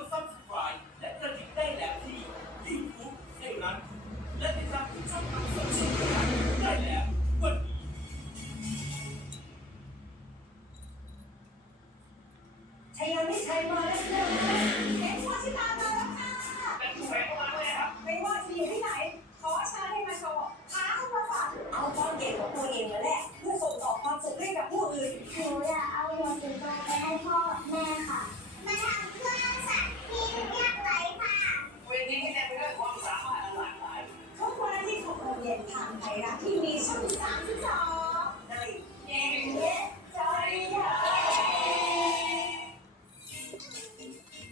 ด subscribe และกระดิ่งได้แล้วที่ยูทูบเทยรันและติดตามทุกช่องทางโซเชียลได้แล้ววันนี้ชัยยังไม่ใช้มาแล้ว ทางไทยรัฐทีวีช่อง